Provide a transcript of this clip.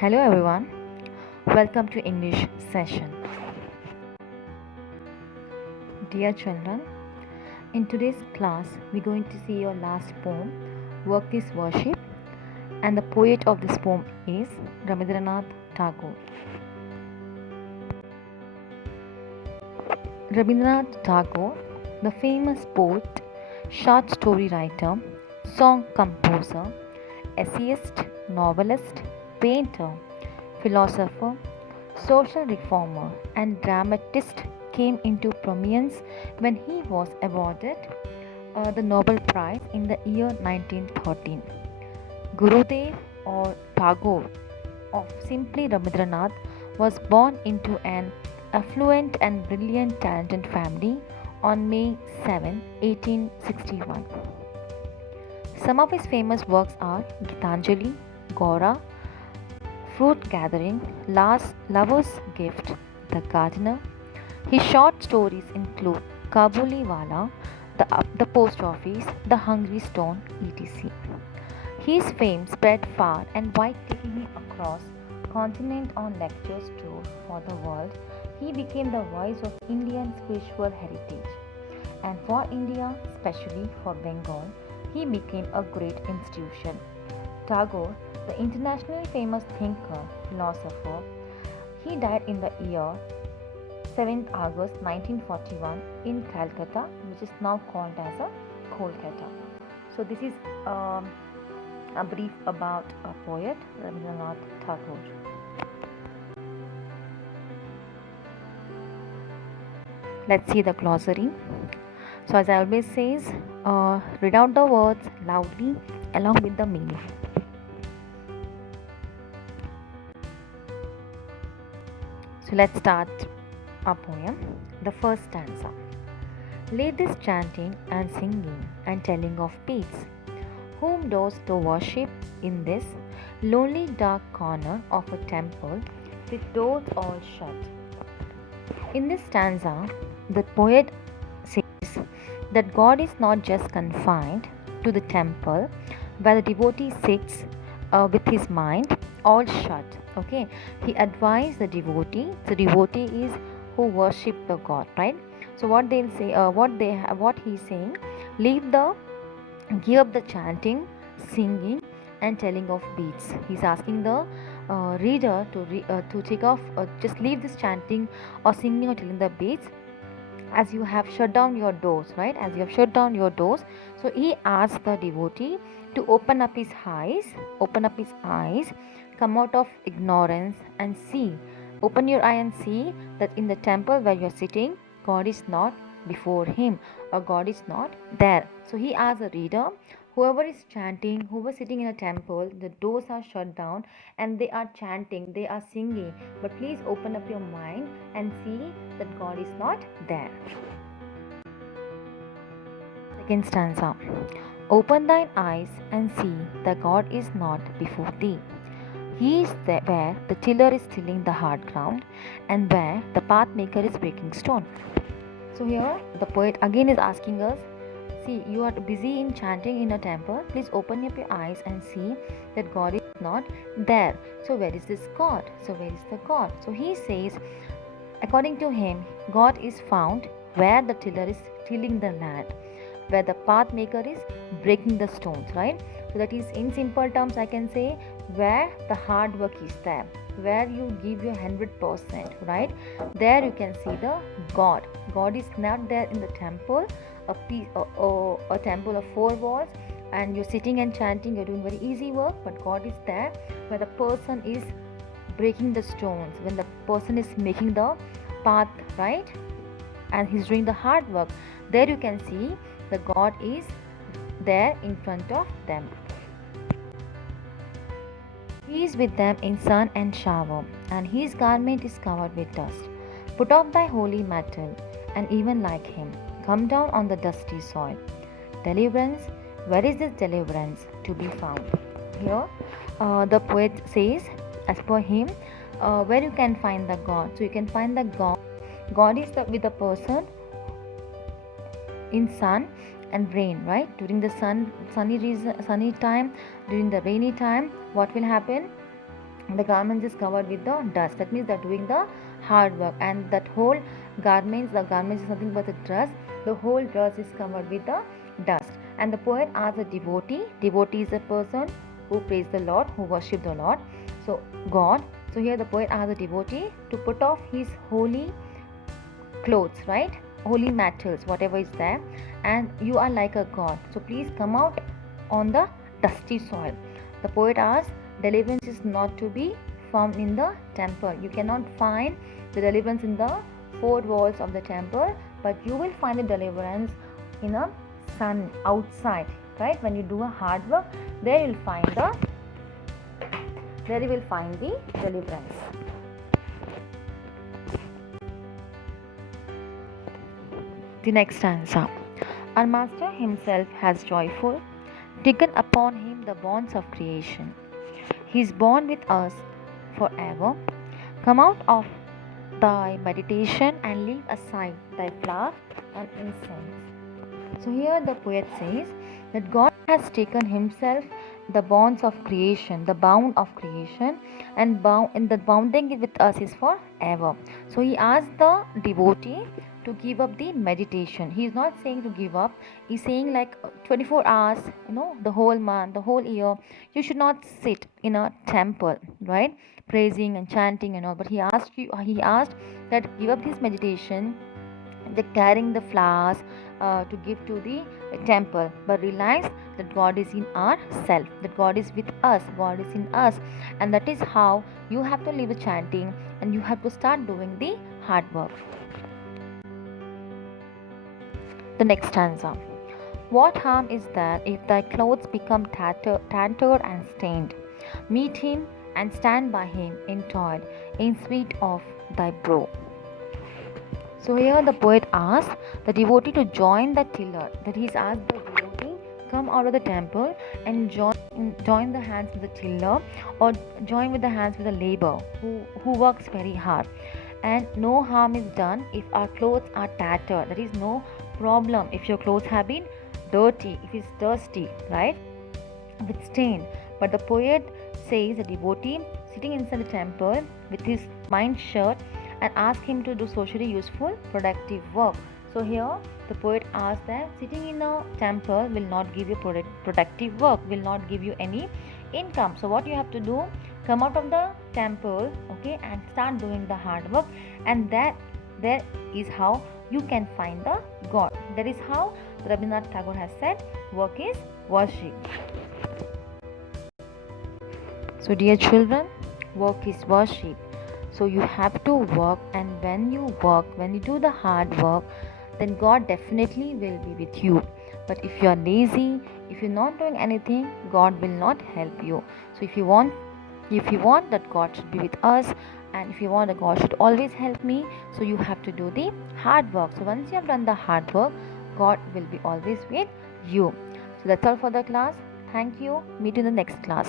Hello everyone, welcome to English session. Dear children, in today's class we're going to see your last poem, Work is Worship, and the poet of this poem is Rabindranath Tagore. Rabindranath Tagore, the famous poet, short story writer, song composer, essayist, novelist, painter, philosopher, social reformer, and dramatist, came into prominence when he was awarded the Nobel Prize in the year 1913. Gurudev or Tagore of simply Rabindranath was born into an affluent and brilliant talented family on May 7, 1861. Some of his famous works are Gitanjali, Gora, Fruit Gathering, Lover's Gift, The Gardener. His short stories include Kabuliwala, the Post Office, The Hungry Stone, etc. His fame spread far and wide, taking him across continent on lectures tour for the world. He became the voice of Indian spiritual heritage. And for India, especially for Bengal, he became a great institution. Tagore, the internationally famous thinker, philosopher, he died in the year 7th August 1941 in Calcutta, which is now called as a Kolkata. So this is a brief about a poet, Rabindranath Tagore. Let's see the glossary. So as I always says, read out the words loudly along with the meaning. So let's start our poem. The first stanza. Lay this chanting and singing and telling of peace. Whom dost thou worship in this lonely dark corner of a temple with doors all shut? In this stanza, the poet says that God is not just confined to the temple where the devotee sits with his mind all shut. Okay, he advised the devotee is who worship the God, right? So what they'll say, what he's saying, give up the chanting, singing, and telling of beads. He's asking the reader to take off, just leave this chanting or singing or telling the beads, as you have shut down your doors, right? As you have shut down your doors. So he asked the devotee to open up his eyes, come out of ignorance and see. Open your eye and see that in the temple where you are sitting, God is not before him, or God is not there. So he asked the reader, whoever is chanting, whoever is sitting in a temple, the doors are shut down and they are chanting, they are singing, but please open up your mind and see that God is not there. Second stanza. Open thine eyes and see that God is not before thee. He is there where the tiller is tilling the hard ground and where the path maker is breaking stone. So here the poet again is asking us, see, you are busy in chanting in a temple. Please open up your eyes and see that God is not there. So where is this God? So where is the God? So he says, according to him, God is found where the tiller is tilling the land, where the path maker is breaking the stones, right? So that is, in simple terms, I can say, where the hard work is there, where you give your 100%, right? There you can see the God. God is not there in the temple, a temple of 4 walls, and you're sitting and chanting, you're doing very easy work, but God is there where the person is breaking the stones, when the person is making the path, right? And he's doing the hard work. There you can see the God is there in front of them. He is with them in sun and shower, and his garment is covered with dust. Put off thy holy mantle, and even like him, come down on the dusty soil. Deliverance, where is this deliverance to be found? Here, the poet says, as per him, where you can find the God. So you can find the God. God is with the person in sun and rain, right? During the sunny time, during the rainy time, what will happen? the garment is covered with the dust. That means they're doing the hard work, and that whole the garments is nothing but a dress. The whole dress is covered with the dust. And the poet asks a devotee is a person who praise the Lord, who worship the Lord, so God. So here the poet asks a devotee to put off his holy clothes, right, holy metals, whatever is there, and you are like a god, so please come out on the dusty soil. The poet asks, deliverance is not to be found in the temple. You cannot find the deliverance in the four walls of the temple, but you will find the deliverance in a sun outside, right? When you do a hard work, there you will find the deliverance. The next stanza. Our Master himself has joyful taken upon him the bonds of creation. He is born with us forever. Come out of thy meditation and leave aside thy flower and incense. So here the poet says that God has taken himself the bonds of creation, the bound of creation, and the bounding with us is forever. So he asked the devotee to give up the meditation. He is not saying to give up. He's saying like 24 hours, the whole month, the whole year, you should not sit in a temple, right? Praising and chanting and all. But he asked that give up this meditation, the carrying the flowers to give to the temple, but realize that God is in ourself, that God is with us, God is in us, and that is how you have to leave the chanting and you have to start doing the hard work. The next stanza. What harm is there if thy clothes become tattered and stained? Meet him and stand by him in toil, in sweat of thy brow. So here the poet asks the devotee to join the tiller. That he's asked the devotee come out of the temple and join the hands with the tiller, or join with the hands with the labor who works very hard. And no harm is done if our clothes are tattered. There is no problem if your clothes have been dirty, if it's dusty, right, with stain. But the poet says the devotee sitting inside the temple with his mind shirt and ask him to do socially useful, productive work. So here the poet asks that sitting in a temple will not give you productive work, will not give you any income. So what you have to do, come out of the temple, okay, and start doing the hard work, and there is how you can find the God. That is how Rabindranath Tagore has said, work is worship. So dear children, work is worship. So you have to work, and when you work, when you do the hard work, then God definitely will be with you. But if you are lazy, if you're not doing anything, God will not help you. So if you want that God should be with us, and if you want that God should always help me, so you have to do the hard work. So once you have done the hard work, God will be always with you. So that's all for the class. Thank you. Meet you in the next class.